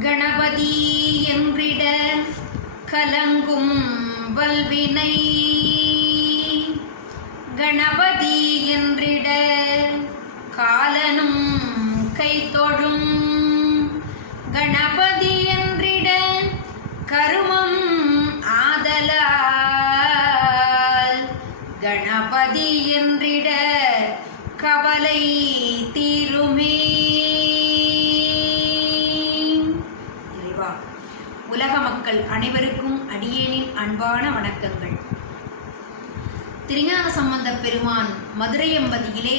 கணபதி என்றிட கலங்கும் வல்வினை. கணபதி என்றிட காலனும் கை தொழும் கணபதி என்றிட கருமம் ஆதலால். கணபதி என்றிட கவலை தீ மக்கள் அனைவருக்கும் அடியேனின் அன்பான வணக்கங்கள். திருஞான சம்பந்த பெருமான் மதுரை எம்பதியிலே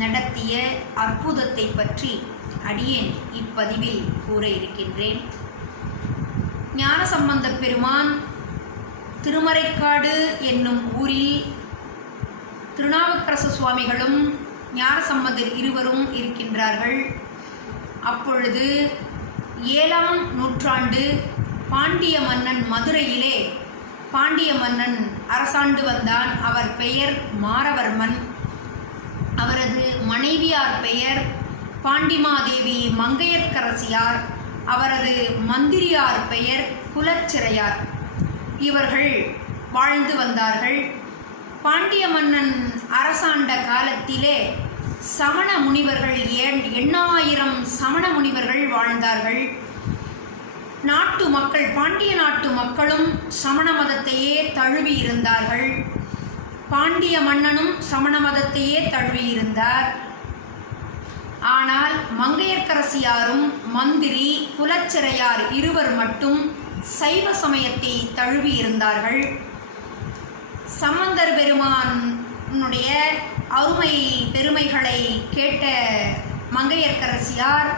நடத்திய அற்புதத்தை பற்றி அடியேன் இப்பதிவில் கூற இருக்கின்றேன். ஞானசம்பந்த பெருமான் திருமறைக்காடு என்னும் ஊரில் திருநாவுக்கரச சுவாமிகளும் ஞானசம்பந்தர் இருவரும் இருக்கின்றார்கள். அப்பொழுது ஏழாம் நூற்றாண்டு பாண்டிய மன்னன் மதுரையிலே. பாண்டிய மன்னன் அரசாண்டு வந்தான். அவர் பெயர் மாரவர்மன். அவரது மனைவியார் பெயர் பாண்டிமாதேவி மங்கையர்க்கரசியார். அவரது மந்திரியார் பெயர் குலச்சிறையார். இவர்கள் வாழ்ந்து வந்தார்கள். பாண்டிய மன்னன் அரசாண்ட காலத்திலே சமண முனிவர்கள் ஏன் எண்ணாயிரம் சமண முனிவர்கள் வாழ்ந்தார்கள். நாட்டு மக்கள் பாண்டிய நாட்டு மக்களும் சமண மதத்தையே தழுவி இருந்தார்கள் பாண்டிய மன்னனும் சமண மதத்தையே தழுவி இருந்தார் ஆனால் மங்கையர்க்கரசியாரும் மந்திரி குலச்சிறையார் இருவர் மட்டும் சைவ சமயத்தை தழுவி இருந்தார்கள் சம்பந்தர் பெருமானுடைய அருமை பெருமைகளை கேட்ட மங்கையர்க்கரசியார்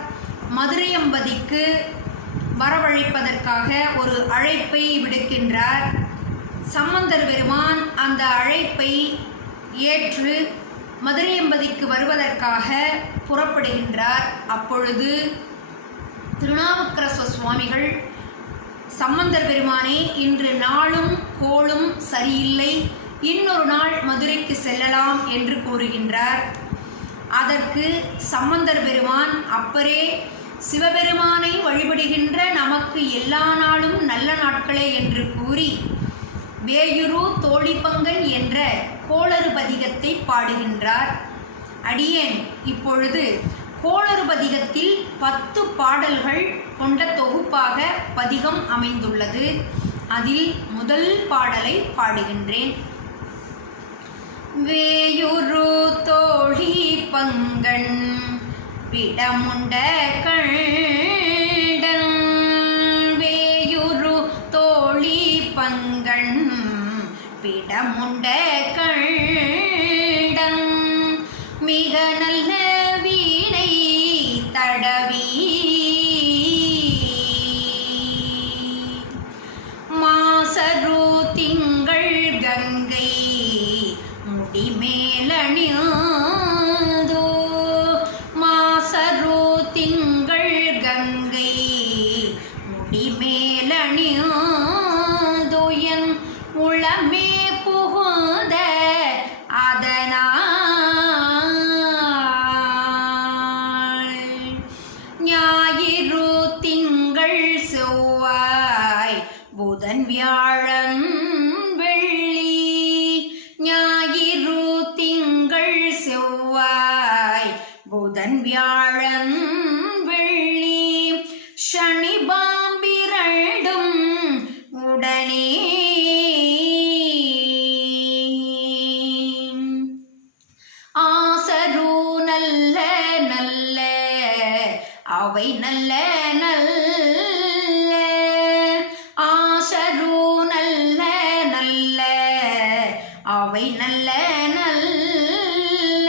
மதுரையம்பதிக்கு வரவழைப்பதற்காக ஒரு அழைப்பை விடுக்கின்றார். சம்பந்தர் பெருமான் அந்த அழைப்பை ஏற்று மதுரையம்பதிக்கு வருவதற்காக புறப்படுகின்றார். அப்பொழுது திருநாவுக்கரச சுவாமிகள் சம்பந்தர் பெருமானே இன்று நாளும் கோளும் சரியில்லை இன்னொரு நாள் மதுரைக்கு செல்லலாம் என்று கூறுகின்றார். அதற்கு சம்பந்தர் பெருமான் அப்பரே சிவபெருமானை வழிபடுகின்ற நமக்கு எல்லா நாளும் நல்ல நாட்களே என்று கூறி வேயுரு தோழிப்பங்கன் என்ற கோளறு பதிகத்தை பாடுகின்றார். அடியேன் இப்பொழுது கோளறு பதிகத்தில் பத்து பாடல்கள் கொண்ட தொகுப்பாக பதிகம் அமைந்துள்ளது. அதில் முதல் பாடலை பாடுகின்றேன். வேயுரு தோழி பங்கன் பிடமுண்ட முடிமேலணியாதோ மாசரு திங்கள் கங்கை முடிமேலணியாதோ என் உளமே புகுந்த அதனால் ஞாயிறு திங்கள் செவ்வாய் புதன் வியாழன் அவை நல்ல நல்ல. ஆசரு நல்ல நல்ல. அவை நல்ல நல்ல.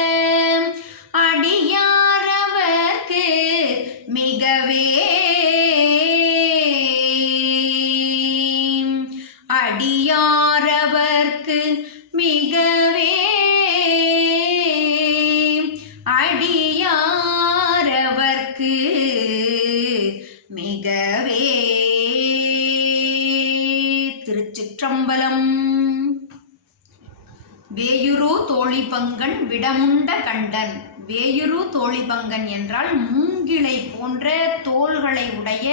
அடியாரவர்க்கு மிகவே வேயுரு தோழிபங்கன் விடமுண்ட கண்டன். வேயுரு தோழிபங்கன் என்றால் மூங்கிலை போன்ற தோள்களை உடைய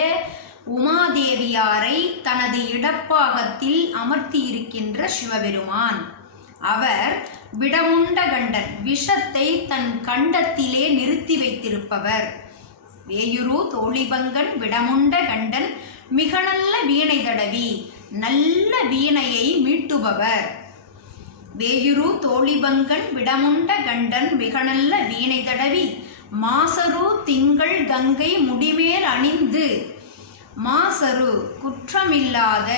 உமாதேவியாரை தனது இடப்பாகத்தில் அமர்த்தியிருக்கின்ற சிவபெருமான். அவர் விடமுண்ட கண்டன் விஷத்தை தன் கண்டத்திலே நிறுத்தி வைத்திருப்பவர். வேயுரு தோழிபங்கன் விடமுண்ட கண்டன் மிக நல்ல வீணை தடவி நல்ல வீணையை மீட்டுபவர். வேயுரு தோழிபங்கன் விடமுண்ட கண்டன் மிக நல்ல வீணை தடவி மாசரு திங்கள் கங்கை முடிமேல் அணிந்து மாசரு குற்றமில்லாத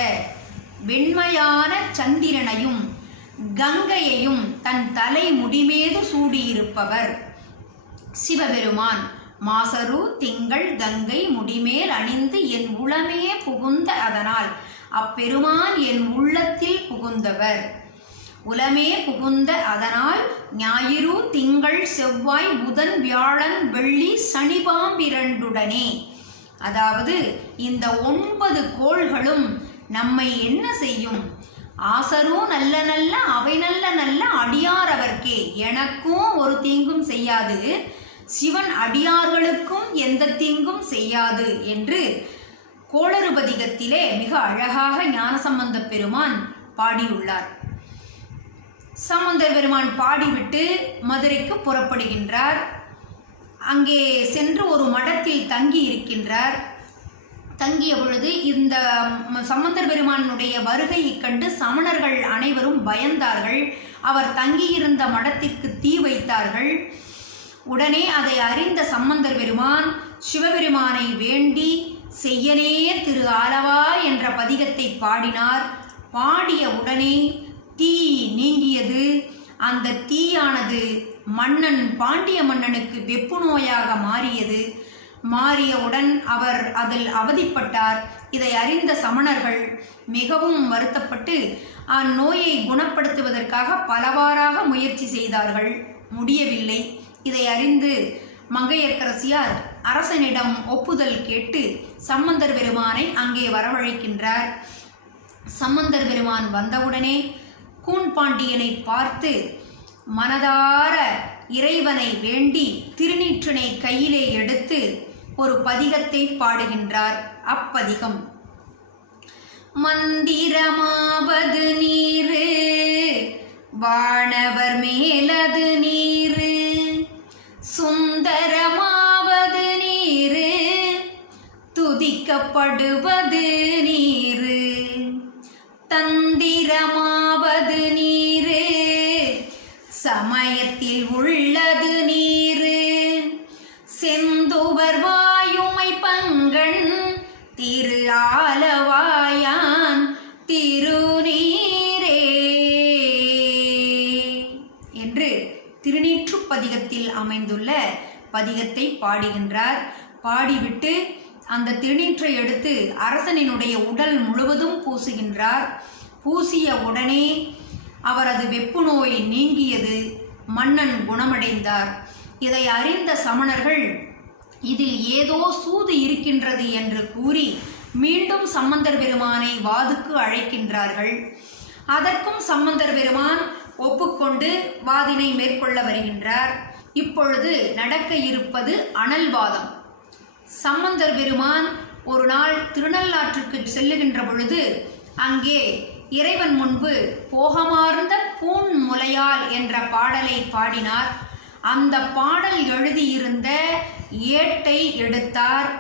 வெண்மையான சந்திரனையும் கங்கையையும் தன் தலை முடிமேது சூடியிருப்பவர். சிவபெருமான் மாசரு திங்கள் கங்கை முடிமேல் அணிந்து என் உளமே புகுந்த அதனால் அப்பெருமான் என் உள்ளத்தில் புகுந்தவர். உலமே புகுந்த அதனால் ஞாயிறு திங்கள் செவ்வாய் புதன் வியாழன் வெள்ளி சனிபாம்பிரண்டுடனே அதாவது இந்த ஒன்பது கோள்களும் நம்மை என்ன செய்யும்? ஆசரும் நல்ல நல்ல அவை நல்ல நல்ல அடியார் அவர்க்கே எனக்கும் ஒரு தீங்கும் செய்யாது. சிவன் அடியார்களுக்கும் எந்த தீங்கும் செய்யாது என்று கோளறுபதிகத்திலே மிக அழகாக ஞானசம்பந்த பெருமான் பாடியுள்ளார். சம்பந்தர் பெருமான் பாடிவிட்டு மதுரைக்கு புறப்படுகின்றார். அங்கே சென்று ஒரு மடத்தில் தங்கி இருக்கின்றார். தங்கிய பொழுது இந்த சம்பந்தர் பெருமானுடைய வருகையைக் கண்டு சமணர்கள் அனைவரும் பயந்தார்கள். அவர் தங்கியிருந்த மடத்திற்கு தீ வைத்தார்கள். உடனே அதை அறிந்த சம்பந்தர் பெருமான் சிவபெருமானை வேண்டி செய்யனே திரு ஆலவா என்ற பதிகத்தை பாடினார். பாடிய உடனே தீ நீங்கியது. அந்த தீயானது மன்னன் பாண்டிய மன்னனுக்கு வெப்பு நோயாக மாறியது. மாறியவுடன் அவர் அதில் அவதிப்பட்டார். இதை அறிந்த சமணர்கள் மிகவும் வருத்தப்பட்டு அந்நோயை குணப்படுத்துவதற்காக பலவாறாக முயற்சி செய்தார்கள். முடியவில்லை. இதை அறிந்து மங்கையர்க்கரசியார் அரசனிடம் ஒப்புதல் கேட்டு சம்பந்தர் பெருமானை அங்கே வரவழைக்கின்றார். சம்பந்தர் பெருமான் வந்தவுடனே கூன்பாண்டியனை பார்த்து மனதார இறைவனை வேண்டி திருநீற்றினை கையிலே எடுத்து ஒரு பதிகத்தை பாடுகின்றார். அப்பதிகம். மந்திரமாவது நீரு வானவர் மேலது நீரு சுந்தரமாவது நீரு துதிக்கப்படுவது சமயத்தில் உள்ளது நீரு. செந்துவர் வாயுமை பங்கன் திரு ஆலவாயான் திருநீரே. என்று திருநீற்று பதிகத்தில் அமைந்துள்ள பதிகத்தை பாடுகின்றார். பாடிவிட்டு அந்த திருநீற்றை எடுத்து அரசனினுடைய உடல் முழுவதும் பூசுகின்றார். பூசிய உடனே அவரது வெப்பு நோய் நீங்கியது மன்னன் குணமடைந்தார். இதை அறிந்த சமணர்கள் இதில் ஏதோ சூது இருக்கின்றது என்று கூறி மீண்டும் சம்பந்தர் பெருமானை வாதுக்கு அழைக்கின்றார்கள். அதற்கும் சம்பந்தர் பெருமான் ஒப்புக்கொண்டு வாதினை மேற்கொள்ள வருகின்றார். இப்பொழுது நடக்க இருப்பது அனல்வாதம் சம்பந்தர் பெருமான் ஒரு நாள் திருநள்ளாற்றுக்கு செல்லுகின்ற பொழுது அங்கே இறைவன் முன்பு போகமார்ந்த பூன் முலையால் என்ற பாடலை பாடினார். அந்த பாடல் எழுதியிருந்த ஏட்டை எடுத்தார்.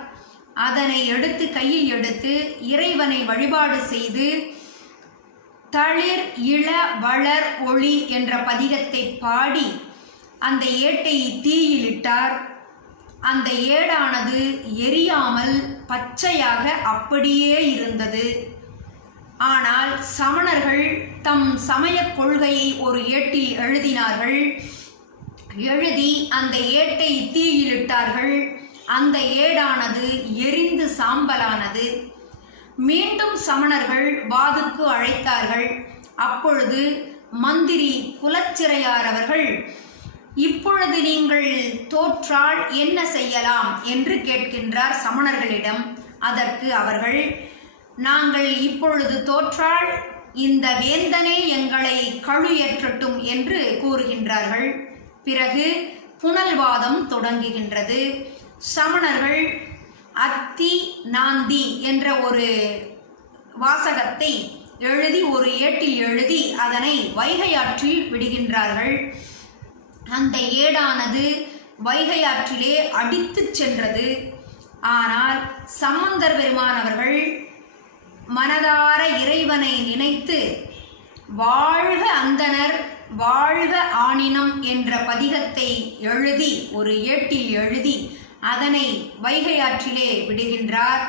அதனை எடுத்து கையில் எடுத்து இறைவனை வழிபாடு செய்து தளிர் இள வளர் ஒளி என்ற பதிகத்தை பாடி அந்த ஏட்டை தீயிலிட்டார் அந்த ஏடானது எரியாமல் பச்சையாக அப்படியே இருந்தது. ஆனால் சமணர்கள் தம் சமயக் கொள்கையை ஒரு ஏட்டில் எழுதினார்கள். எழுதி அந்த ஏட்டை தீயிலிட்டார்கள். அந்த ஏடானது எரிந்து சாம்பலானது. மீண்டும் சமணர்கள் வாதுக்கு அழைத்தார்கள். அப்பொழுது மந்திரி குலச்சிறையார் அவர்கள் இப்பொழுது நீங்கள் தோற்றால் என்ன செய்யலாம்? என்று கேட்கின்றார் சமணர்களிடம். அதற்கு அவர்கள் நாங்கள் இப்பொழுது தோற்றால் இந்த வேந்தனே எங்களை கழு ஏற்றட்டும் என்று கூறுகின்றார்கள். பிறகு புனல்வாதம் தொடங்குகின்றது. சமணர்கள் அத்தி நாந்தி என்ற ஒரு வாசகத்தை எழுதி ஒரு ஏட்டில் எழுதி அதனை வைகை ஆற்றில் விடுகின்றார்கள். அந்த ஏடானது வைகை ஆற்றிலே அடித்துச் சென்றது. ஆனால் சம்பந்தர் பெருமானவர்கள் மனதார இறைவனை நினைத்து வாழ்க அந்தணர் வாழ்க ஆணினம் என்ற பதிகத்தை எழுதி ஒரு ஏட்டில் எழுதி அதனை வைகை ஆற்றிலே விடுகின்றார்.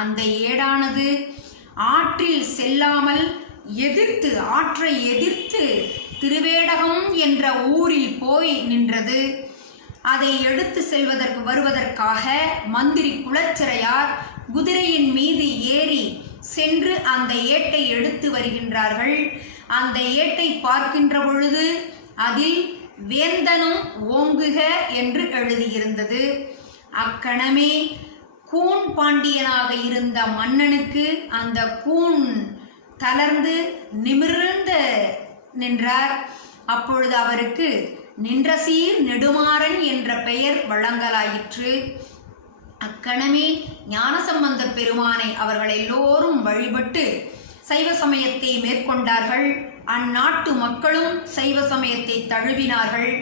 அந்த ஏடானது ஆற்றில் செல்லாமல் எதிர்த்து ஆற்றை எதிர்த்து திருவேடகம் என்ற ஊரில் போய் நின்றது. அதை எடுத்து செல்வதற்கு வருவதற்காக மந்திரி குலச்சிறையார் குதிரையின் மீது ஏறி சென்று அந்த ஏட்டை எடுத்து வருகின்றார்கள். அந்த ஏட்டை பார்க்கின்ற பொழுது அதில் வேந்தனும் ஓங்குக என்று எழுதியிருந்தது. அக்கணமே கூன் பாண்டியனாக இருந்த மன்னனுக்கு அந்த கூன் தளர்ந்து நிமிர்ந்து நின்றார். அப்பொழுது அவருக்கு நின்றசீர் நெடுமாறன் என்ற பெயர் வழங்கலாயிற்று. அக்கணமே ஞானசம்பந்த பெருமானை அவர்கள் எல்லோரும் வழிபட்டு சைவ சமயத்தை மேற்கொண்டார்கள். அந்நாட்டு மக்களும் சைவ சமயத்தை தழுவினார்கள்.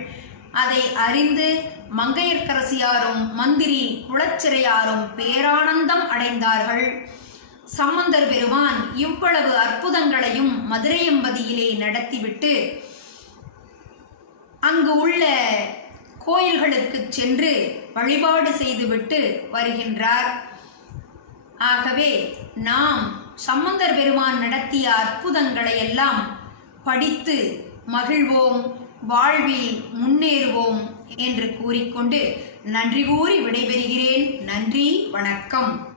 அதை அறிந்து மங்கையர்க்கரசியாரும் மந்திரி குளச்சிறையாரும் பேரானந்தம் அடைந்தார்கள். சம்பந்தர் பெருமான் இவ்வளவு அற்புதங்களையும் மதுரையம்பதியிலே நடத்திவிட்டு அங்கு உள்ள கோயில்களுக்கு சென்று வழிபாடு செய்துவிட்டு வருகின்றார். ஆகவே நாம் சம்பந்தர் பெருமான் நடத்திய அற்புதங்களை எல்லாம் படித்து மகிழ்வோம் வாழ்வில் முன்னேறுவோம் என்று கூறிக்கொண்டு நன்றி கூறி விடைபெறுகிறேன். நன்றி வணக்கம்.